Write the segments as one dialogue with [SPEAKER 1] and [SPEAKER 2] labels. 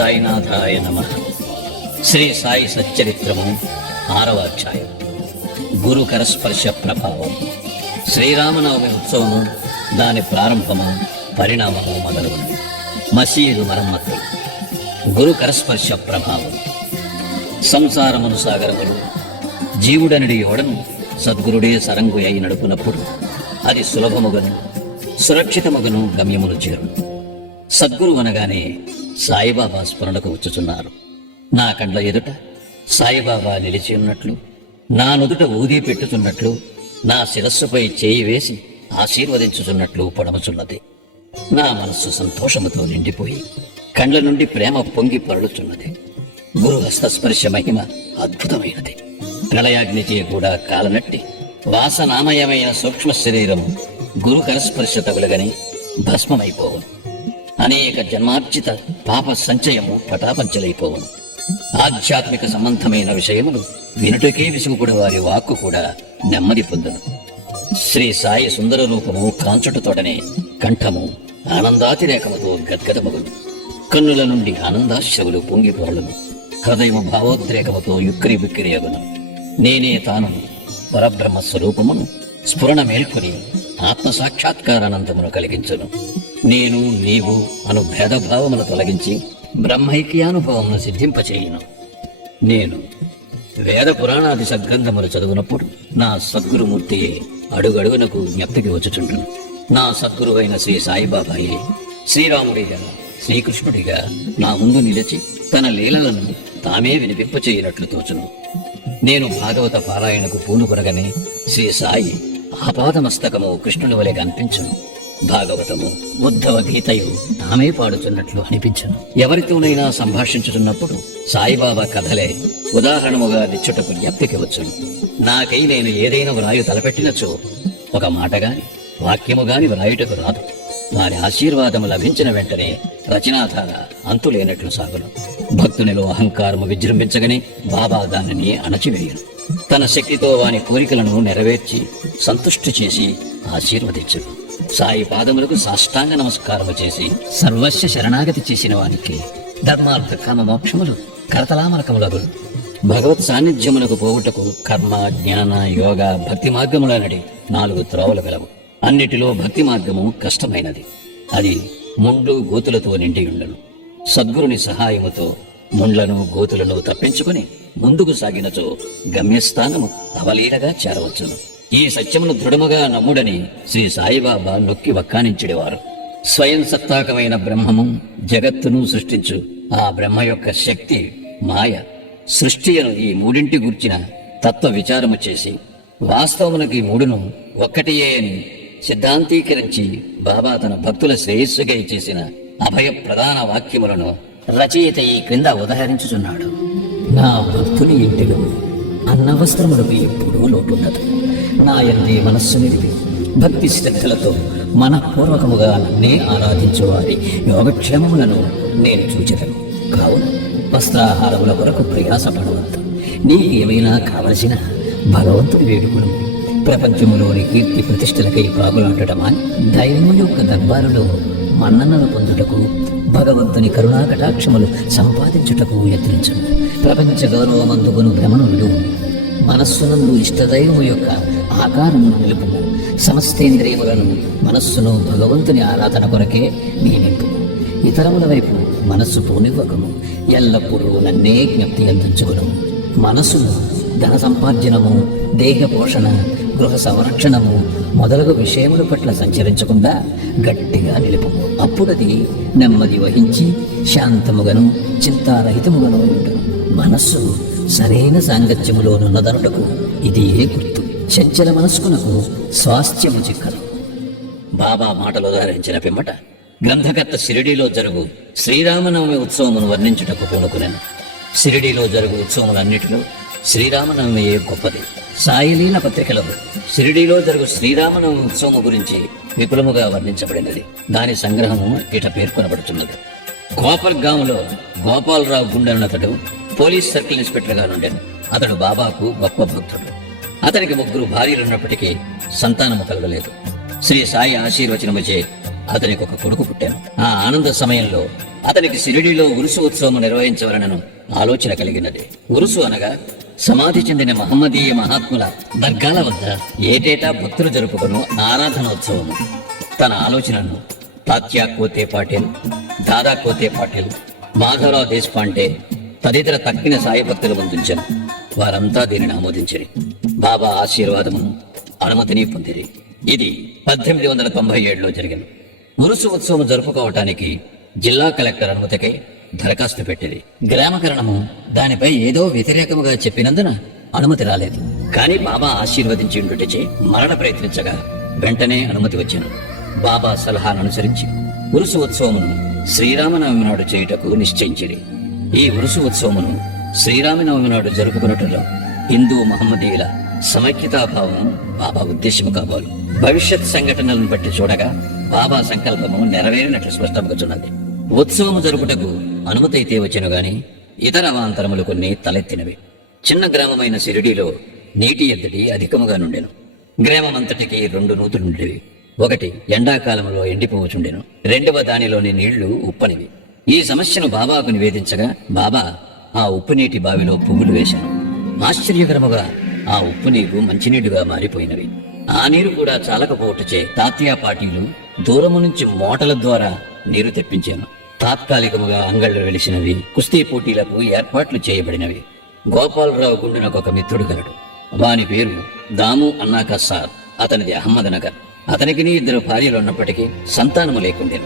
[SPEAKER 1] సాయినాథాయ నమ. శ్రీ సాయి సచ్చరిత్రము ఆరవ అధ్యాయం. గురు కరస్పర్శ ప్రభావం. శ్రీరామనవమి ఉత్సవము దాని ప్రారంభము పరిణామము మొదలు మసీదు మరమ్మత్తు. గురు కరస్పర్శ ప్రభావం. సంసారమును సాగరములు జీవుడనడి ఓడను సద్గురుడే సరంగు అయి నడుపునప్పుడు అది సులభముగను సురక్షితముగను గమ్యములు చేరు సద్గురు అనగానే సాయిబాబా స్మరణకు వచ్చుచున్నారు. నా కండ్ల ఎదుట సాయిబాబా నిలిచి ఉన్నట్లు నా నుదుట ఊది పెట్టుచున్నట్లు నా శిరస్సుపై చేయి వేసి ఆశీర్వదించుచున్నట్లు పడమచున్నది. నా మనస్సు సంతోషముతో నిండిపోయి కండ్ల నుండి ప్రేమ పొంగి పరుడుచున్నది గురు స్పర్శ మహిమ అద్భుతమైనది. ప్రళయాగ్నిచే కూడా కాలనట్టి వాసనామయమైన సూక్ష్మ శరీరము గురుకరస్పర్శ తగులగని భస్మమైపోవు. అనేక జన్మార్జిత పాప సంచయము పటాపంచలైపోవును. ఆధ్యాత్మిక సంబంధమైన విషయములు వినుటకే విసుగుపడి వారి వాక్కు కూడా నెమ్మది పొందును. శ్రీ సాయి సుందర రూపము కాంచుటతోటనే కంఠము ఆనందాతిరేకముతో గద్గదమగును. కన్నుల నుండి ఆనందాశ్రవులు పొంగి పొరలును. హృదయము భావోద్రేకముతో యుక్కిరి బిక్కిరి నేనే తాను పరబ్రహ్మ స్వరూపమును స్ఫురణ మేల్కొని ఆత్మ సాక్షాత్కారానందమును కలిగించును. నేను నీవు అను భేదభావమును తొలగించి బ్రహ్మైక్యానుభవమును సిద్ధింపచేయను. నేను వేద పురాణాది సద్గ్రంథములు చదువునప్పుడు నా సద్గురుమూర్తియే అడుగడుగునకు జ్ఞప్తికి వచ్చుచుండును. నా సద్గురువైన శ్రీ సాయిబాబాయే శ్రీరాముడిగా శ్రీకృష్ణుడిగా నా ముందు నిలిచి తన లీలలను తామే వినిపింపచేయనట్లు తోచును. నేను భాగవత పారాయణకు పూనుకొనగానే శ్రీ సాయి ఆపాదమస్తకము కృష్ణుని వలె కనిపించును. భాగవతము ఉద్ధవ గీతయు తామే పాడుచున్నట్లు అనిపించను. ఎవరితోనైనా సంభాషించుతున్నప్పుడు సాయిబాబా కథలే ఉదాహరణముగా నిచ్చుటకు జ్ఞప్తికి వచ్చును. నాకై నేను ఏదైనా వ్రాయు తలపెట్టినచో ఒక మాట గాని వాక్యము గాని వ్రాయుటకు రాదు. వారి ఆశీర్వాదము లభించిన వెంటనే రచనాధార అంతులేనట్లు సాగును. భక్తునిలో అహంకారము విజృంభించగానే బాబా దానిని అణచివేయను. తన శక్తితో వాని కోరికలను నెరవేర్చి సంతుష్టి చేసి ఆశీర్వదించడు సాయి పాదములకు సాష్టాంగ నమస్కారము చేసి సర్వస్వ శరణాగతి చేసిన వారికి ధర్మార్థ కామ మోక్షములు కరతలామరకములకు భగవత్ సాన్నిధ్యములకు పోవుటకు కర్మ జ్ఞాన యోగ భక్తి మార్గములనడి నాలుగు త్రోవలు గలవు. అన్నిటిలో భక్తి మార్గము కష్టమైనది. అది ముండ్లు గోతులతో నిండి ఉండను. సద్గురుని సహాయముతో ముండ్లను గోతులను తప్పించుకుని ముందుకు సాగినచో గమ్యస్థానము అవలీలగా చేరవచ్చును. ఈ సత్యమును దృఢముగా నమ్ముడని శ్రీ సాయిబాబా నొక్కి వక్కానించడేవారు. స్వయం సత్తాకమైన బ్రహ్మము జగత్తును సృష్టించు. ఆ బ్రహ్మ యొక్క శక్తి మాయ. సృష్టియను ఈ మూడింటి గూర్చిన తత్వ విచారము చేసి వాస్తవమునకు ఈ మూడును ఒక్కటియే అని సిద్ధాంతీకరించి బాబా తన భక్తుల శ్రేయస్సుకై చేసిన అభయ ప్రధాన వాక్యములను రచయిత ఈ క్రింద ఉదహరించుచున్నాడు. నా భక్తుని ఇంటిలో అన్నవస్త్రములకు ఎప్పుడూ లోటుండదు నా ఎందే మనస్సు నిలిపి భక్తి శ్రద్ధలతో మనపూర్వకముగా నన్నే ఆరాధించేవారి యోగక్షేమములను నేను చూచెదను. కావున వస్త్రాహారముల కొరకు ప్రయాసపడవద్దు నీకు ఏమైనా కావలసిన భగవంతుని వేడుకును ప్రపంచంలోని కీర్తి ప్రతిష్టలకై ప్రాగులాడటమా దైవము యొక్క దర్బారులో మన్ననలు పొందుటకు భగవంతుని కరుణా కటాక్షములు సంపాదించుటకు యత్నించను. ప్రపంచ గౌరవమందుకును భ్రమణుడు మనస్సునందు ఇష్టదైవము యొక్క ఆకారమును నిలుపుము. సమస్తేంద్రియములను మనస్సును భగవంతుని ఆరాధన కొరకే నియమింపు ఇతరముల వైపు మనస్సు పోనివ్వకము. ఎల్లప్పుడూ నన్నే జ్ఞప్తి అందించుకును. మనస్సును ధన సంపార్జనము దేహ పోషణ గృహ సంరక్షణము మొదలగు విషయముల పట్ల సంచరించకుండా గట్టిగా నిలుపుము. అప్పుడది నెమ్మది వహించి శాంతముగను చింతారహితముగను ఉండును. మనస్సు సరైన సాంగత్యములోనున్నదనుటకు ఇది ఏ గుర్తు. చంచల మనస్కునకు స్వాస్థ్యము చిక్కదు. బాబా మాటలు ఉదాహరించిన పిమ్మట గ్రంథకర్త షిరిడీలో జరుగు శ్రీరామనవమి ఉత్సవమును వర్ణించుటకు పూనుకునేను. షిరిడీలో జరుగు ఉత్సవములన్నిటిలో శ్రీరామనవమియే గొప్పది? సాయిలీల పత్రికలో షిరిడీలో జరుగు శ్రీరామనవమి ఉత్సవము గురించి విపులముగా వర్ణించబడినది. దాని సంగ్రహము ఇట పేర్కొనబడుతున్నది. కోపర్గాములో గోపాలరావు గుండెనతడు పోలీస్ సర్కిల్ ఇన్స్పెక్టర్గా నుండాను. అతడు బాబాకు గొప్ప భక్తుడు అతనికి ముగ్గురు భార్యలు ఉన్నప్పటికీ సంతానము కలగలేదు. శ్రీ సాయి ఆశీర్వచనముచే అతనికి ఒక కొడుకు పుట్టాను. ఆ ఆనంద సమయంలో అతనికి సిరిడిలో ఉరుసు ఉత్సవం నిర్వహించవలనను ఆలోచన కలిగినది. ఉరుసు అనగా సమాధి చెందిన మహమ్మదీయ మహాత్ముల దర్గాల వద్ద ఏటేటా భక్తులు జరుపుకును ఆరాధనోత్సవము. తన ఆలోచనను తాత్యా కోతే పాటిల్ దాదా కోతే పాటిల్ మాధవరావు దేశపాండే తదితర తక్కిన సాయి భక్తులు ముందుంచాను వారంతా దీనిని ఆమోదించరు. బాబా ఆశీర్వాదము అనుమతిని పొందిరి. ఇది పద్దెనిమిది వందల తొంభై ఏడులో జరిగింది. మురుసు ఉత్సవం జరుపుకోవటానికి జిల్లా కలెక్టర్ అనుమతికై దరఖాస్తు పెట్టింది. గ్రామకరణము దానిపై ఏదో వ్యతిరేకముగా చెప్పినందున అనుమతి రాలేదు. కానీ బాబా ఆశీర్వదించి ఉండుటచే మరణ ప్రయత్నించగా వెంటనే అనుమతి వచ్చాను బాబా సలహాను అనుసరించి ఉరుసు ఉత్సవమును శ్రీరామనవమి నాడు చేయుటకు నిశ్చయించిరి. ఈ ఉరుసు ఉత్సవమును శ్రీరామనవమి నాడు జరుపుకున్నట్లో హిందూ మహమ్మదీయుల సమైక్యతాభావం బాబా ఉద్దేశము కాబోలు. భవిష్యత్ సంఘటనలను బట్టి చూడగా బాబా సంకల్పము నెరవేరినట్లు స్పష్టమవుతున్నది ఉత్సవము జరుపుటకు అనుమతి అయితే వచ్చను గాని ఇతర అవాంతరములు కొన్ని తలెత్తినవి. చిన్న గ్రామమైన సిరిడిలో నీటి ఎద్దడి అధికముగా నుండెను. గ్రామమంతటికి రెండు నూతులుండేవి ఒకటి ఎండాకాలంలో ఎండిపోవచుండెను. రెండవ దానిలోని నీళ్ళు ఉప్పనివి. ఈ సమస్యను బాబాకు నివేదించగా బాబా ఆ ఉప్పు నీటి బావిలో పువ్వులు వేశాను. ఆశ్చర్యకరముగా ఆ ఉప్పు నీరు మంచినీటిగా మారిపోయినవి. ఆ నీరు కూడా చాలకపోవటచే తాత్యా పాటీలు దూరము నుంచి మోటల ద్వారా నీరు తెప్పించాను. తాత్కాలికముగా అంగళ్ళు వెలిసినవి కుస్తీ పోటీలకు ఏర్పాట్లు చేయబడినవి. గోపాలరావు గుండెనకు ఒక మిత్రుడు గలడు. వాని పేరు దాము అన్నాక సార్. అతనిది అహ్మదనగర్. అతనికి ఇద్దరు భార్యలు ఉన్నప్పటికీ సంతానము లేకుండెను.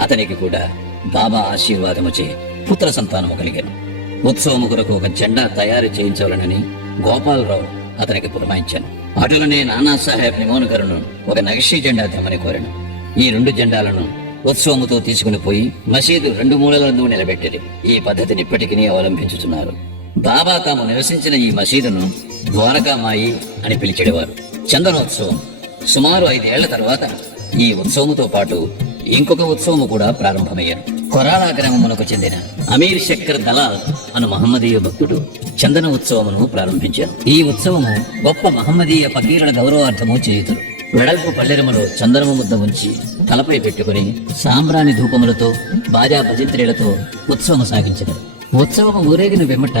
[SPEAKER 1] అతనికి కూడా బాబా ఆశీర్వాదముచే పుత్ర సంతానము కలిగాను. ఉత్సవము కొరకు ఒక జెండా తయారు చేయించవలనని గోపాలరావు అతనికి పురమాయించాను. అటులనే నానాసాహెబ్ నిమోనకరును ఒక నగిషీ జెండా తెమ్మని కోరాను. ఈ రెండు జెండాలను ఉత్సవముతో తీసుకుని పోయి మసీదు రెండు మూలలందు నిలబెట్టింది ఈ పద్ధతిని ఇప్పటికీ అవలంబించుతున్నారు బాబా తాము నివసించిన ఈ మసీదును ద్వారకామాయి అని పిలిచేవారు చందనోత్సవం సుమారు ఐదేళ్ళ తర్వాత ఈ ఉత్సవముతో పాటు ఇంకొక ఉత్సవము కూడా ప్రారంభమయ్యాను. కొరాలా గ్రామమునకు చెందిన అమీర్ శక్కర్ దలాల్ అను మహమ్మదీయ భక్తుడు చందన ఉత్సవమును ప్రారంభించారు. ఈ ఉత్సవము గొప్ప మహమ్మదీయ పకీరుల గౌరవార్థము చేయుతురు వెడల్పు పల్లెరములో చందనము ముద్ద ఉంచి తలపై పెట్టుకుని సాంబ్రాణి ధూపములతో బాజా భజంత్రీలతో ఉత్సవము సాగించరు ఉత్సవము ఊరేగిన వెమ్మట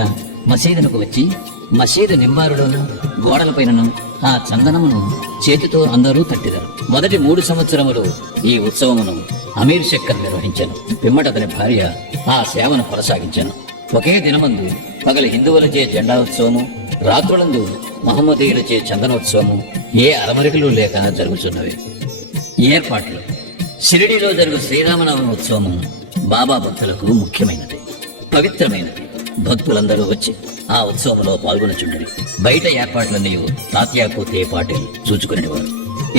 [SPEAKER 1] మసీదునకు వచ్చి మసీదు నింబారులోను గోడలపైనను ఆ చందనమును చేతితో అందరూ తట్టిదారు. మొదటి మూడు సంవత్సరములు ఈ ఉత్సవమును అమీర్ శక్కర్ నిర్వహించాను. పిమ్మట అతని భార్య ఆ సేవను కొనసాగించాను. ఒకే దినమందు పగల హిందువులచే జెండా ఉత్సవము రాత్రులందు మహమ్మదీయులచే చందనోత్సవము ఏ అరమరికలు లేక జరుగుతున్నవి ఏర్పాట్లు. షిరిడిలో జరుగు శ్రీరామనవమి ఉత్సవము బాబా భక్తులకు ముఖ్యమైనది పవిత్రమైనది. భక్తులందరూ వచ్చి ఆ ఉత్సవంలో పాల్గొనచుండరు. బయట ఏర్పాట్లన్నీ తాత్యాకు తేపాటిల్ చూచుకునేవారు.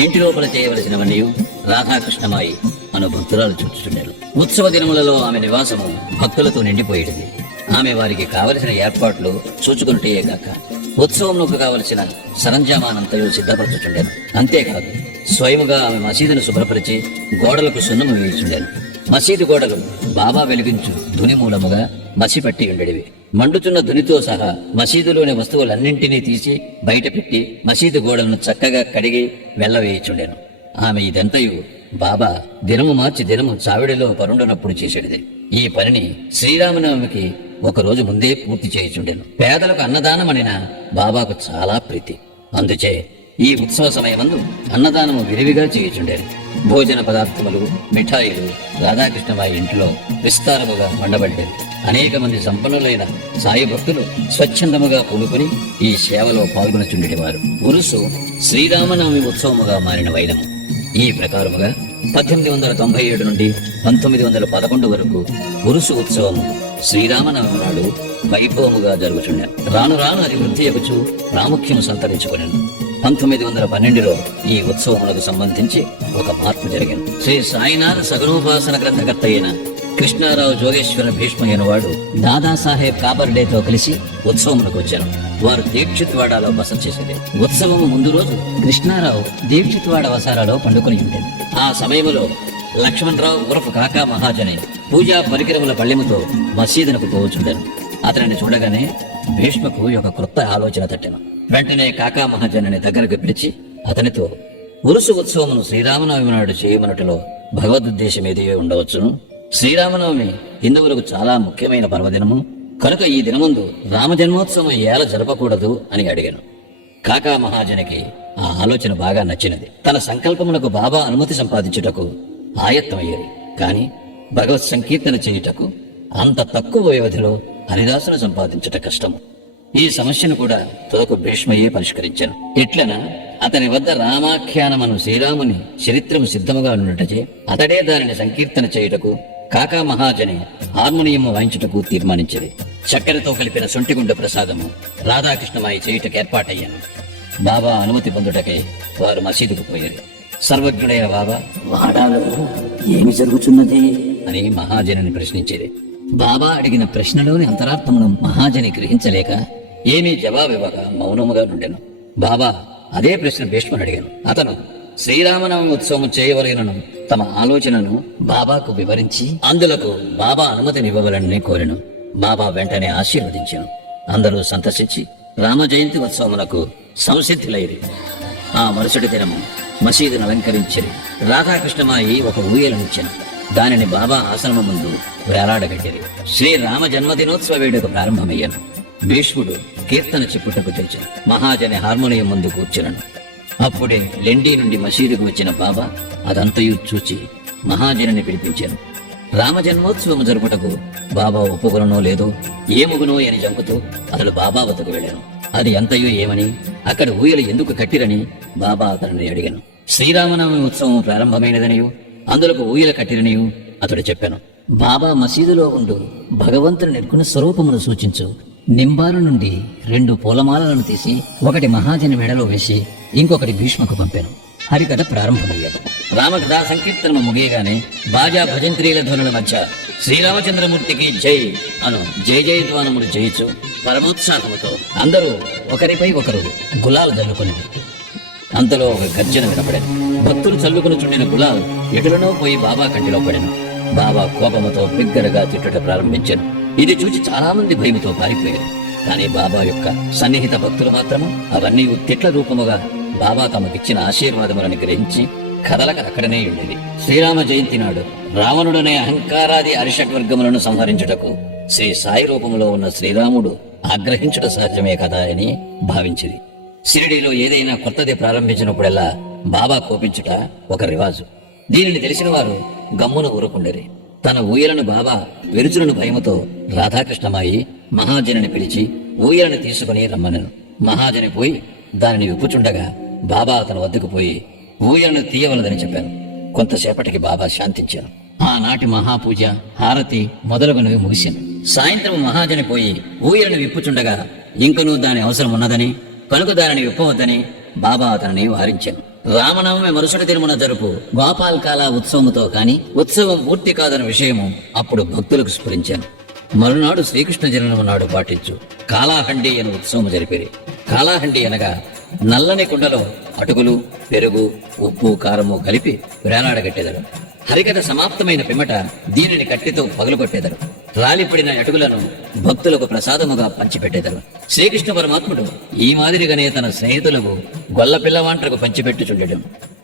[SPEAKER 1] ఇంటి లోపల చేయవలసినవన్నీ రాధాకృష్ణమాయి అను భక్తురాలు చూచుచుండారు ఉత్సవ దినములలో ఆమె నివాసము భక్తులతో నిండిపోయేది ఆమె వారికి కావలసిన ఏర్పాట్లు చూచుకున్నటే ఉత్సవంలోకి కావలసిన సరంజామానంతయు సిద్ధపరచుచుండాను. అంతేకాదు స్వయముగా ఆమె మసీదును శుభ్రపరిచి గోడలకు సున్నము వేయుచుండాను. మసీదు గోడలు బాబా వెలిగించు ధుని మూలముగా మసిపట్టి ఉండేవి మండుతున్న ధునితో సహా మసీదులోని వస్తువులన్నింటినీ తీసి బయటపెట్టి మసీదు గోడలను చక్కగా కడిగి వెళ్ళవేయుచుండేను. ఆమె ఇదంతయు బాబా దినము మార్చి దినము చావిడిలో పరుండునప్పుడు చేసేటిది ఈ పనిని శ్రీరామనవమికి ఒక రోజు ముందే పూర్తి చేయుచుండెను. పేదలకు అన్నదానం అనిన బాబాకు చాలా ప్రీతి. అందుచే ఈ ఉత్సవ సమయమందు అన్నదానము విరివిగా చేయుచుండేది భోజన పదార్థములు మిఠాయిలు రాధాకృష్ణబాయి ఇంట్లో విస్తారముగా మండబడ్డారు అనేక మంది సంపన్నులైన సాయి భక్తులు స్వచ్ఛందముగా పూనుకుని ఈ సేవలో పాల్గొనచుండేవారు ఉరుసు శ్రీరామనవమి ఉత్సవముగా మారిన వైనము. ఈ ప్రకారముగా పద్దెనిమిది వందల తొంభై ఏడు నుండి పంతొమ్మిది వందల పదకొండు వరకు ఉరుసు ఉత్సవము శ్రీరామనవమి నాడు వైభవముగా జరుగుచుండెను రాను రాను అది వృద్ధి ఎగుచు ప్రాముఖ్యము సంతరించుకునేను. పంతొమ్మిది వందల పన్నెండులో ఈ ఉత్సవములకు సంబంధించి ఒక మార్పు జరిగింది శ్రీ సాయినాథ సగనోపాసన గ్రంథకర్త అయిన కృష్ణారావు జోగేశ్వర భీష్మ వాడు దాదాసాహెబ్ కాపర్డేతో కలిసి ఉత్సవములకు వచ్చారు. వారు దీక్షిత్వాడలో బస చేసేది. ఉత్సవము ముందు రోజు కృష్ణారావు దీక్షిత్వాడ వసారాలో పండుకొని ఉండేది ఆ సమయంలో లక్ష్మణరావు ఉరఫ్ కాకా మహాజని పూజా పరికరముల పళ్ళెముతో మసీదునకు పోవచ్చుండెను. అతనిని చూడగానే భీష్మకు ఒక క్రొత్త ఆలోచన తట్టెను. వెంటనే కాకా మహాజనుని దగ్గరకు పిలిచి అతనితో ఉరుసు ఉత్సవమును శ్రీరామనవమి నాడు చేయమనటలో భగవదుద్దేశం ఏది ఉండవచ్చును? శ్రీరామనవమి హిందువులకు చాలా ముఖ్యమైన పర్వదినము. కనుక ఈ దినముందు రామ జన్మోత్సవం ఏల జరపకూడదు అని అడిగాను. కాకా మహాజనికి ఆ ఆలోచన బాగా నచ్చినది. తన సంకల్పమునకు బాబా అనుమతి సంపాదించుటకు ఆయత్తమయ్యేది కాని భగవత్ సంకీర్తన చేయుటకు అంత తక్కువ వ్యవధిలో హరిదాసును సంపాదించుట కష్టము ఈ సమస్యను కూడా తొదకు భీష్మయ్యే పరిష్కరించాను. ఎట్లన? అతని వద్ద రామాఖ్యానమను శ్రీరాముని చరిత్రము సిద్ధముగా ఉండటచే అతడే దానిని సంకీర్తన చేయుటకు కాకా మహాజని హార్మోనియం వాయించుటకు తీర్మానించింది చక్కెరతో కలిపిన సొంటిగుండ ప్రసాదము రాధాకృష్ణమాయి చేయుటకు ఏర్పాటయ్యాను. బాబా అనుమతి పొందుటకై వారు మసీదుకు పోయారు. సర్వజ్ఞుడైన బాబా. వాడాలో ఏమి జరుగుతున్నది అని మహాజనిని ప్రశ్నించేది. బాబా అడిగిన ప్రశ్నలోని అంతరార్థమును మహాజని గ్రహించలేక ఏమీ జవాబివ్వక మౌనముగా నుండెను. బాబా అదే ప్రశ్న భీష్ముని అడిగాను. అతను శ్రీరామనవమి ఉత్సవం చేయవలెనను తమ ఆలోచనను బాబాకు వివరించి అందులకు బాబా అనుమతినివ్వవలనని కోరెను. బాబా వెంటనే ఆశీర్వదించాను. అందరూ సంతసించి రామ జయంతి ఉత్సవములకు సంసిద్ధులైరి. ఆ మరుసటి దినము మసీదును అలంకరించిరి రాధాకృష్ణమాయి ఒక ఊయలనిచ్చాను. దానిని బాబా ఆశ్రమ ముందు వేలాడగట్టిరి. శ్రీరామ జన్మదినోత్సవ వేడుక ప్రారంభమయ్యాను. భీష్ముడు కీర్తన చెప్పుటకు తెచ్చాను మహాజని హార్మోనియం ముందు కూర్చున్నాను అప్పుడే లెండి నుండి మసీదుకు వచ్చిన బాబా అదంతయు చూచి మహాజనుని పిలిపించాను. రామ జన్మోత్సవం జరుపుటకు బాబా ఒప్పుకొనో లేదు ఏముగునో అని జంకుతూ అతడు బాబా వద్దకు వెళ్ళాను. అది ఎంతయో ఏమని అక్కడ ఊయలు ఎందుకు కట్టిరని బాబా అతనిని అడిగాను. శ్రీరామనవమి ఉత్సవం ప్రారంభమైనదనియు అందులకు ఊయల కట్టిరనియు అతడు చెప్పాను. బాబా మసీదులో ఉండు భగవంతుని నిర్గుణ స్వరూపమును సూచించు. నింబారు నుండి రెండు పూలమాలలను తీసి ఒకటి మహాజని మెడలో వేసి ఇంకొకటి భీష్మకు పంపాను. హరికథ ప్రారంభమయ్యాడు రామకథా సంకీర్తనము ముగియగానే బాజా భజంత్రీల ధ్వనుల మధ్య శ్రీరామచంద్రమూర్తికి జై అను జై జయ ధ్వానములు చేయించు పరమోత్సాహముతో అందరూ ఒకరిపై ఒకరు గులాలు జల్లుకుని అంతలో ఒక గర్జన వినపడేది భక్తులు చల్లుకుని చుండిన గులాల్ ఎటులనో పోయి బాబా కంటిలో పడెను. బాబా కోపముతో బిగ్గరగా తిట్టుట ప్రారంభించాను. ఇది చూచి చాలా మంది భయముతో పారిపోయారు. కానీ బాబా యొక్క సన్నిహిత భక్తులు మాత్రము అవన్నీ తిట్ల రూపముగా బాబా తమకిచ్చిన ఆశీర్వాదములను గ్రహించి కదలక అక్కడనే ఉండేది శ్రీరామ జయంతి నాడు రావణుడనే అహంకారాది అరిషడ్వర్గములను సంహరించుటకు శ్రీ సాయి రూపంలో ఉన్న శ్రీరాముడు ఆగ్రహించుట సహజమే కదా అని భావించింది షిరిడీలో ఏదైనా కొత్తది ప్రారంభించినప్పుడల్లా బాబా కోపించుట ఒక రివాజు. దీనిని తెలిసిన వారు గమ్మున ఊరుకుండరి. తన ఊయలను బాబా వెరుచులను భయముతో రాధాకృష్ణమాయి మహాజనుని పిలిచి ఊయలను తీసుకుని రమ్మనను. మహాజని పోయి దానిని విప్పుచుండగా బాబా అతని వద్దకు పోయి ఊయలను తీయవలదని చెప్పాను. కొంతసేపటికి బాబా శాంతించాను ఆనాటి మహాపూజ హారతి మొదలగునవి ముగిశాను. సాయంత్రం మహాజని పోయి ఊయలను విప్పుచుండగా ఇంకనూ దాని అవసరం ఉన్నదని కనుక దానిని విప్పవద్దని బాబా అతనిని వారించాను. రామనవమి మరుసటి తిరుమల జరుపు గోపాల్ కాలా ఉత్సవముతో కాని ఉత్సవం పూర్తి కాదన్న విషయము అప్పుడు భక్తులకు స్ఫురించాను. మరునాడు శ్రీకృష్ణ జన్మము నాడు పాటించు. కాలాహండి అను ఉత్సవం జరిపేది. కాలాహండి అనగా నల్లని కుండలో అటుకులు పెరుగు ఉప్పు కారము కలిపి వేలాడగట్టేదారు హరికథ సమాప్తమైన పిమ్మట దీనిని కట్టితో పగులుకొట్టేదరు. రాలిపడిన అటుకులను భక్తులకు ప్రసాదముగా పంచిపెట్టేదారు. శ్రీకృష్ణ పరమాత్ముడు ఈ మాదిరిగానే తన స్నేహితులకు గొల్ల పిల్లవాంట్రకు పంచిపెట్టుచుండెడు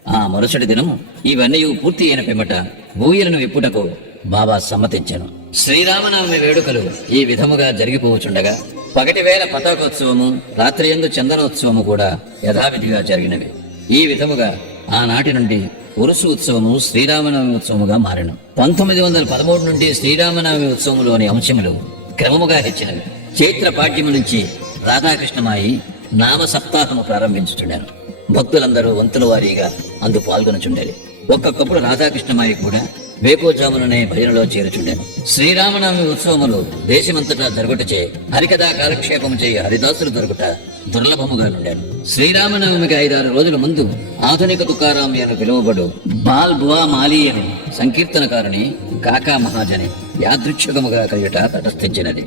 [SPEAKER 1] ఆ మరుసటి దినము ఇవన్నీ పూర్తి అయిన పిమ్మట ఊయలను విప్పుటకు బాబా సమ్మతించాను. శ్రీరామనవమి వేడుకలు ఈ విధముగా జరిగిపోవచుండగా పగటి వేళ పతాకోత్సవము రాత్రి ఎందు చందనోత్సవము కూడా యథావిధిగా జరిగినవి. ఈ విధముగా ఆనాటి నుండి ఉరుసు ఉత్సవము శ్రీరామనవమి ఉత్సవముగా మారిన. పంతొమ్మిది వందల పదమూడు నుండి శ్రీరామనవమి ఉత్సవములోని అంశములు క్రమముగా హెచ్చినవి. చైత్ర పాఠ్యము నుంచి రాధాకృష్ణమాయి నామ సప్తాహము ప్రారంభించుచుండాను. భక్తులందరూ వంతుల వారీగా అందు పాల్గొనచుండేది ఒక్కొక్కప్పుడు రాధాకృష్ణమాయి కూడా వేకోజాముననే భజనలో చేరుచుండెను. శ్రీరామనవమి ఉత్సవములు దేశమంతటా జరుగుటచే హరికథా కాలక్షేపము చేయ హరిదాసులు దొరుకుట దుర్లభముగా నుండాను. శ్రీరామనవమికి ఐదారు రోజుల ముందు ఆధునిక తుకారామి అని పిలువబడు బాల్ బువా మాలి అని సంకీర్తనకారుని కాకా మహాజని యాదృచ్ఛికముగా కలియుట తటస్థించినది.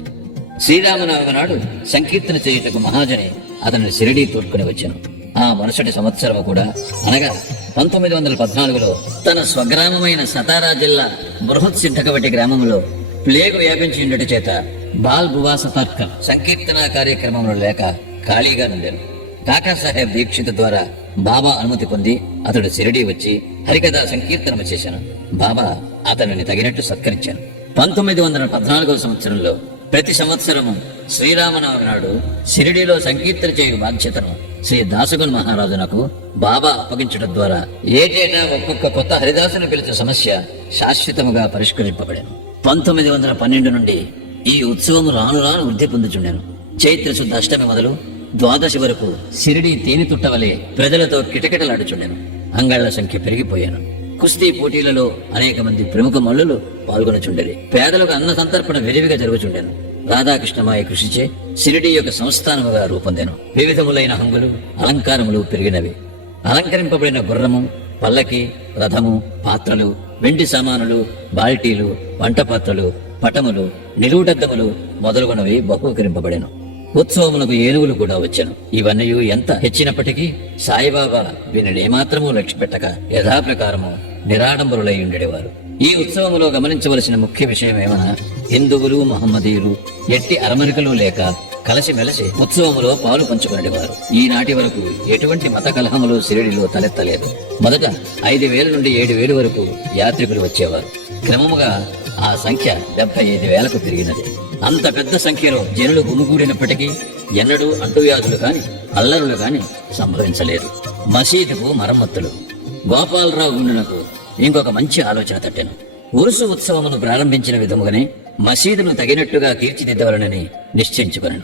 [SPEAKER 1] శ్రీరామనవమి నాడు సంకీర్తన చేయుటకు మహాజని అతనిని షిరిడీ తోడ్కొని వచ్చాను. ఆ మరుసటి సంవత్సరము కూడా అనగా పంతొమ్మిది వందల పద్నాలుగులో తన స్వగ్రామమైన సతారా జిల్లా బృహత్ సిద్ధకవటి గ్రామంలో ప్లేగు వ్యాపించి చేత బాల్ భువాస సతార్కం సంకీర్తన కార్యక్రమంలో లేక ఖాళీగా నుండాను. కాకా సాహెబ్ దీక్షిత ద్వారా బాబా అనుమతి పొంది అతడు షిరిడి వచ్చి హరికథ సంకీర్తనము చేశాను. బాబా అతనిని తగినట్టు సత్కరించాను. పంతొమ్మిది వందల పద్నాలుగవ సంవత్సరంలో ప్రతి సంవత్సరము శ్రీరామనవమి నాడు షిరిడిలో సంకీర్తన చేయు బాధ్యతను శ్రీ దాసగున్ మహారాజునకు బాబా అప్పగించడం ద్వారా ఏటేటా ఒక్కొక్క కొత్త హరిదాసును పిలిచే సమస్య శాశ్వతముగా పరిష్కరింపబడాను. పంతొమ్మిది వందల పన్నెండు నుండి ఈ ఉత్సవం రాను రాను వృద్ధి పొందుచుండాను. చైత్ర శుద్ధ అష్టమి మొదలు ద్వాదశి వరకు సిరిడి తేనె తుట్టవలే ప్రజలతో కిటకిటలాడుచుండెను. అంగాళ్ళ సంఖ్య పెరిగిపోయాను. కుస్తీ పోటీలలో అనేక మంది ప్రముఖ మల్లులు పాల్గొనచుండేది పేదలకు అన్న సంతర్పణ విరివిగా జరుగుచుండెను. రాధాకృష్ణమాయ కృషిచే సిరిడి యొక్క సంస్థానముగా రూపొందెను. వివిధములైన హంగులు అలంకారములు పెరిగినవి. అలంకరింపబడిన గుర్రము పల్లకి రథము పాత్రలు వెండి సామానులు బాల్టీలు వంట పాత్రలు పటములు నిలువుటద్దములు మొదలుగునవి బహుకరింపబడెను. ఉత్సవములకు ఏనుగులు కూడా వచ్చాను. ఇవన్నీ ఎంత హెచ్చినప్పటికీ సాయిబాబా వీనిని ఏమాత్రము లక్ష్య పెట్టక యథాప్రకారము నిరాడంబరులై ఉండేవారు. ఈ ఉత్సవములో గమనించవలసిన ముఖ్య విషయం ఏమన్నా? హిందువులు మహమ్మదీయులు ఎట్టి అరమరికలు లేక కలిసిమెలిసి ఉత్సవములో పాలు పంచుకునేవారు. ఈనాటి వరకు ఎటువంటి మత కలహములు సిరిడిలో తలెత్తలేదు. మొదట ఐదు వేల నుండి ఏడు వేలు వరకు యాత్రికులు వచ్చేవారు. క్రమముగా ఆ సంఖ్య డెబ్బై ఐదు వేలకు పెరిగినది. అంత పెద్ద సంఖ్యలో జనులు గుమిగూడినప్పటికీ ఎన్నడూ అంటువ్యాధులు కాని అల్లరులు కాని సంభవించలేదు. మసీదుకు మరమ్మతులు. గోపాలరావు గుండునకు ఇంకొక మంచి ఆలోచన తట్టెను. ఉరుసు ఉత్సవమును ప్రారంభించిన విధముగానే మసీదును తగినట్టుగా తీర్చిదిద్దవలనని నిశ్చయించుకొనెను.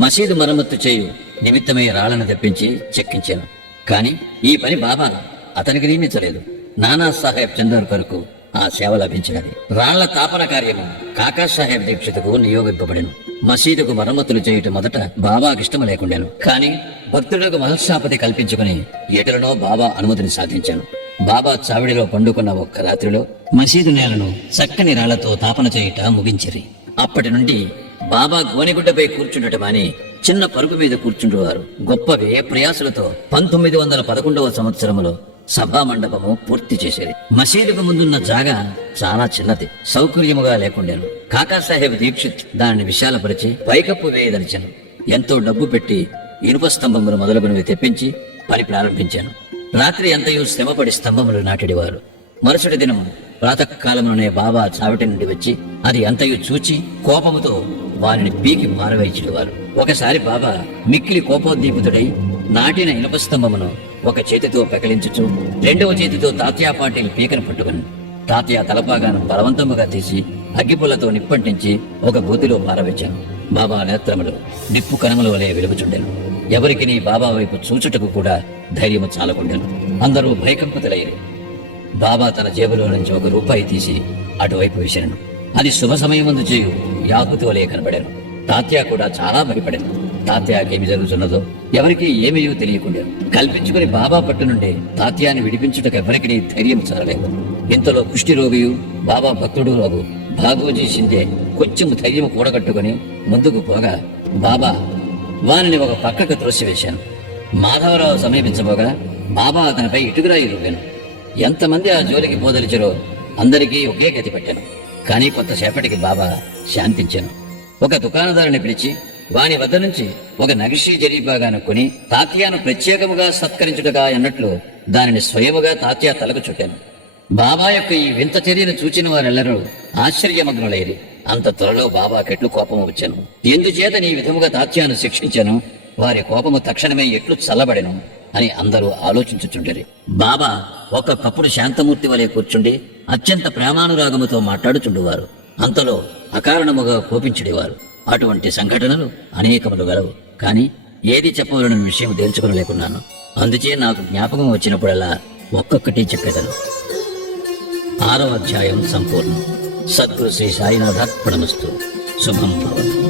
[SPEAKER 1] మసీదు మరమ్మత్తు చేయు నిమిత్తమై రాళ్ళను తెప్పించి చెక్కించాను. కాని ఈ పని బాబా అతనికి నియమించలేదు. నానా సాహెబ్ చందోర్కర్కు ఆ సేవ లభించినది. రాళ్ళ తాపన కార్యము కాకా సాహెబ్ దీక్షితకు నియోగింపబడిను. మసీదుకు మరమ్మతులు చేయుట మొదట బాబాకి ఇష్టము లేకుండాను. కాని భక్తులకు మహర్షాపతి కల్పించుకుని ఎటులనో బాబా అనుమతిని సాధించాను. బాబా చావిడిలో పండుకున్న ఒక్క రాత్రిలో మసీదు నేలను చక్కని రాళ్ళతో తాపన చేయుట ముగించిరి. అప్పటి నుండి బాబా గోనిగుడ్డపై కూర్చుండటం అని చిన్న పరుగు మీద కూర్చుండేవారు. గొప్ప వ్యయ ప్రయాసులతో పంతొమ్మిది వందల పదకొండవ సంవత్సరములో సభా మండపము పూర్తి చేసేది మసీదుకు ముందున్న జాగా చాలా చిన్నది సౌకర్యముగా లేకుండేను. కాకాసాహెబ్ దీక్షిత్ దానిని విశాలపరిచి పైకప్పు వేయదలిచాను. ఎంతో డబ్బు పెట్టి ఇనుప స్తంభములు మొదలుగునవి తెప్పించి పని ప్రారంభించాను. రాత్రి ఎంతయో శ్రమపడి స్తంభములు నాటిడివారు. మరుసటి దినం ప్రాతకాలంలోనే బాబా చావిటి నుండి వచ్చి అది అంతయు చూచి కోపముతో వారిని పీకి మారవేయించేవారు ఒకసారి బాబా మిక్కిలి కోపోద్దీపితుడై నాటిన ఇనుప స్తంభమును ఒక చేతితో పెకలించుచు రెండవ చేతితో తాత్యా పాటిల్ పీకను పట్టుకుని తాతయ్య తలపాగాను బలవంతముగా తీసి అగ్గిపుల్లతో నిప్పంటించి ఒక గోతిలో పారవేశాను బాబా నేత్రములు నిప్పు కణముల వలె వెలుగుచుండెను ఎవరికి నీ బాబా వైపు చూచుటకు కూడా ధైర్యము చాలకుండెను. అందరూ భయకంపితులయ్యారు బాబా తన జేబులో నుంచి ఒక రూపాయి తీసి అటువైపు విసిరను. అది శుభ సమయమందు చేయు యాకుతి వలె కనబడాను. తాత్య కూడా చాలా భయపడాను తాత్యాకేమి జరుగుతున్నదో ఎవరికి ఏమీ తెలియకుండాను. కల్పించుకుని బాబా పట్టు నుండి తాత్యాన్ని విడిపించుటకు ఎవరికి ధైర్యం చాలలేదు. ఇంతలో కుష్టి రోగియు బాబా భక్తుడు రోగు భాగోజీ సింధే కొంచెం ధైర్యం కూడగట్టుకుని ముందుకు పోగా బాబా వానిని ఒక పక్కకు త్రోసివేశాను. మాధవరావు సమీపించబోగా బాబా అతనిపై ఇటుకురాయి రువ్వాను ఎంతమంది ఆ జోలికి బోధలిచరో అందరికీ ఒకే గతి పెట్టాను. కానీ కొంతసేపటికి బాబా శాంతించాను. ఒక దుకాణదారుని పిలిచి వాని వద్ద నుంచి ఒక నగిషీ జరీబాగాను కొని తాత్యాను ప్రత్యేకముగా సత్కరించుటగా అన్నట్లు దానిని స్వయముగా తాత్యా తలకు చుట్టాను. బాబా యొక్క ఈ వింత చర్యను చూచిన వారెల్లరూ ఆశ్చర్యమగ్నులైరి. అంత త్వరలో బాబాకెట్లు కోపం వచ్చాను ఎందుచేత నీ విధముగా తాత్యాను శిక్షించాను? వారి కోపము తక్షణమే ఎట్లు చల్లబడెను? అని అందరూ ఆలోచించుచుండేది బాబా ఒక్కొక్కప్పుడు శాంతమూర్తి వలె కూర్చుండి అత్యంత ప్రేమానురాగముతో మాట్లాడుచుండువారు. అంతలో అకారణముగా కోపించుడేవారు. అటువంటి సంఘటనలు అనేకములు గలవు. కానీ ఏది చెప్పవలన విషయం తేల్చుకునలేకున్నాను. అందుచే నాకు జ్ఞాపకం వచ్చినప్పుడల్లా ఒక్కొక్కటి చెప్పేదను. ఆరవ అధ్యాయం సంపూర్ణం. సద్గురు శ్రీ సాయినాథార్పణమస్తు శుభం భవతు.